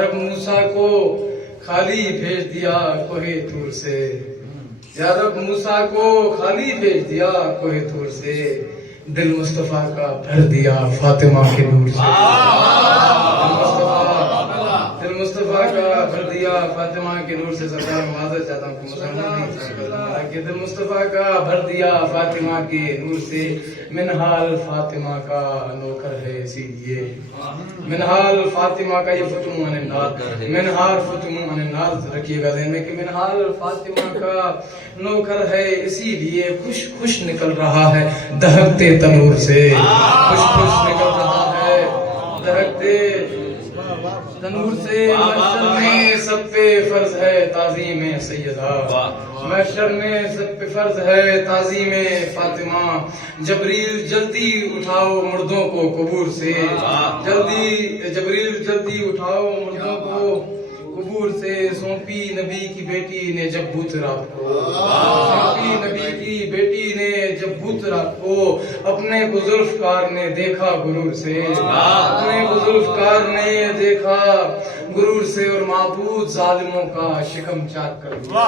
رب موسیٰ کو خالی بھیج دیا کوہ طور سے، یا رب موسیٰ کو خالی بھیج دیا کوہ طور سے، دل مصطفیٰ کا بھر دیا فاطمہ کے نور سے، دل مصطفیٰ کا بھر دیا فاطمہ کے نور سے۔ سرکار معذرت چاہتا ہوں کہ مسلمان نہیں کہ دل مصطفیٰ کا بھر دیا فاطمہ کے نور سے، منحال فاطمہ کا نوکر ہے اسی لیے، منحال فاطمہ کا یہ فتم عن الناس، منحال فتم عن الناس رکھیے گا ذہن میں کہ منحال فاطمہ کا نوکر ہے اسی لیے، خوش خوش نکل رہا ہے دہکتے تنور سے، خوش خوش نکل رہا ہے دہکتے تنور سے۔ محشر میں سب پہ فرض ہے تعظیم سیدہ، محشر میں سب پہ فرض ہے تعظیم فاطمہ، جبریل جلدی اٹھاؤ مردوں کو قبور سے، جبریل جلدی اٹھاؤ مردوں کو قبور سے، سونپی نبی کی بیٹی نے جب بت رات کو، سونپی نبی کی بیٹی نے جب بت رات کو، اپنے کو ذوالفقار نے دیکھا غرور سے، اپنے کو ذوالفقار نے دیکھا غرور سے، اور معبود ظالموں کا شکم چاک کر دیا،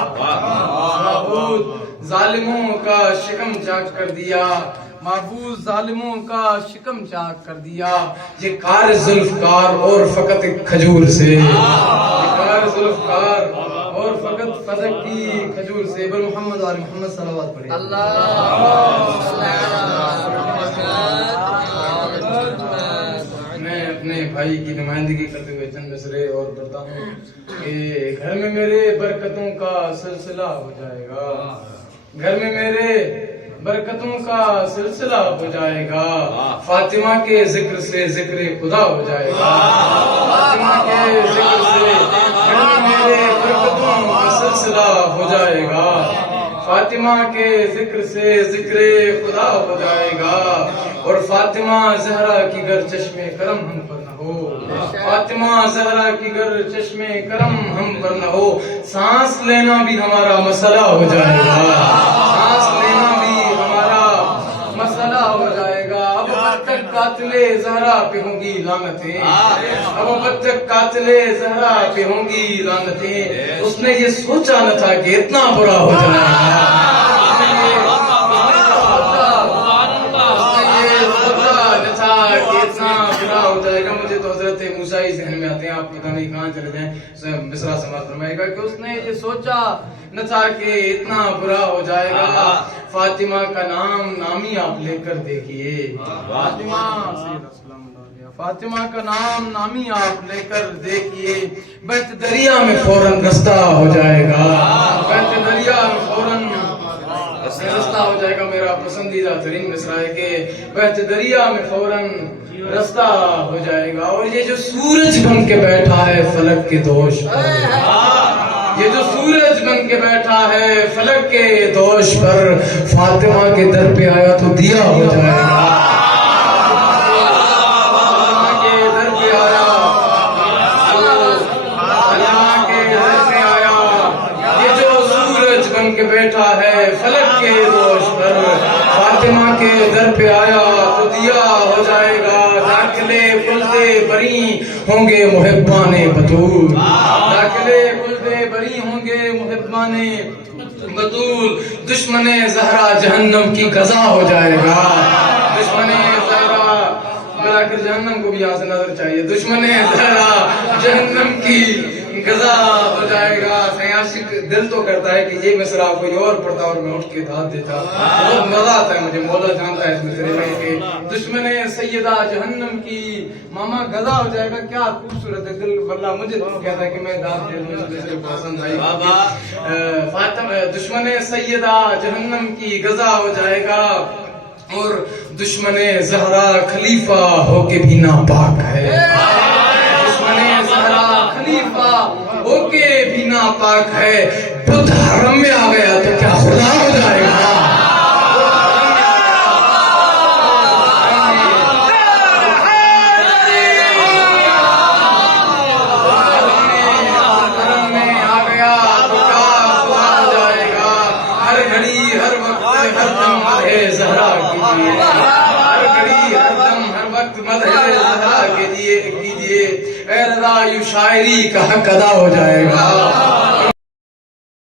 معبود ظالموں کا شکم چاک کر دیا، معبود ظالموں کا شکم چاک کر دیا، یہ کار ذوالفقار اور فقط ایک کھجور سے، یہ کار ذوالفقار اور فقط فدق کی کھجور سے۔ بر محمد اور محمد صلوات پڑھیں۔ میں اپنے بھائی کی نمائندگی کرتے ہوئے چند مصرے اور پڑھتا ہوں کہ گھر میں میرے برکتوں کا سلسلہ ہو جائے گا، گھر میں میرے برکتوں کا سلسلہ ہو جائے گا، فاطمہ کے ذکر سے ذکر خدا ہو جائے گا، فاطمہ کے ذکر سے گھر میں میرے برکتوں کا سلسلہ ہو جائے گا، فاطمہ کے ذکر سے ذکر خدا ہو جائے گا، اور فاطمہ زہرا کی گر چشم کرم ہم پر نہ ہو، فاطمہ زہرا کی گر چشم کرم ہم پر نہ ہو، سانس لینا بھی ہمارا مسئلہ ہو جائے گا، سانس لینا بھی ہمارا مسئلہ ہو جائے گا۔ اب تک قاتل زہرا پہ ہوں گی لعنتیں، اب تک قاتل زہرا پہ ہوں گی لعنتیں، اس نے یہ سوچا نہ تھا کہ اتنا برا ہو جائے گا، ہو جائے گا۔ مجھے تو حضرت موسیٰ ہی ذہن میں آتے ہیں، آپ پتہ نہیں کہاں چلے جائیں، مصرع سماعت فرمائے گا کہ اس نے یہ سوچا نہ تھا کہ اتنا برا ہو جائے گا۔ فاطمہ کا نام نامی آپ لے کر دیکھیے، فاطمہ کا نام نامی آپ لے کر دیکھیے، بہت دریا میں فوراً رستہ ہو جائے گا، بہت دریا میں فوراً رستہ ہو جائے گا۔ میرا پسندیدہ ترین مصرع ہے کہ بہت دریا میں فوراً رستہ ہو جائے گا، اور یہ جو سورج بن کے بیٹھا ہے فلک کے دوش پر، یہ جو سورج بن کے بیٹھا ہے فلک کے دوش پر، فاطمہ کے در پہ آیا تو دیا ہو جائے گا، فاطمہ کے در پہ آیا، فاطمہ کے در پہ آیا، یہ جو سورج بن کے بیٹھا ہے فلک کے دوش پر، فاطمہ کے در پہ آیا تو دیا ہو جائے گا۔ داخلے کھلتے بری ہوں گے محبان بطول، داخلے کھلتے بری ہوں گے محبان بطول، دشمن زہرا جہنم کی قضا ہو جائے گا، دشمن زہرا بلاکر جہنم کو بھی یہاں سے نظر چاہیے، دشمن زہرا جہنم کی قضا ہو جائے گا۔ عاشق دل تو کرتا ہے کہ یہ مصرع کوئی اور پڑھتا اور میں اٹھ کے دھات دیتا، بہت مزہ آتا ہے مجھے، مولا جانتا ہے اس مصرع میں کہ دشمن سیدہ جہنم کی ماما غزا ہو جائے گا۔ کیا خوبصورت ہے، دل واللہ مجھے کہتا ہے کہ میں دھات دے دوں، مجھے پسند آئی فاطمہ، دشمن سیدہ جہنم کی غزا ہو جائے گا، اور دشمن زہرا خلیفہ ہو کے بھی ناپاک ہے، دشمن زہرا خلیفہ ہو کے بھی ناپاک ہے، بدھ حرم میں آ گیا تو کیا خدا ہو جائے گا، حرم میں آ گیا تو کیا خدا ہو جائے گا۔ ہر گھڑی ہر وقت ہر دم مدح زہرا کیجیے، ہر گھڑی ہر دم ہر وقت مدح زہرا کیجیے، اے لرزا یوں شاعری کا حق ادا ہو جائے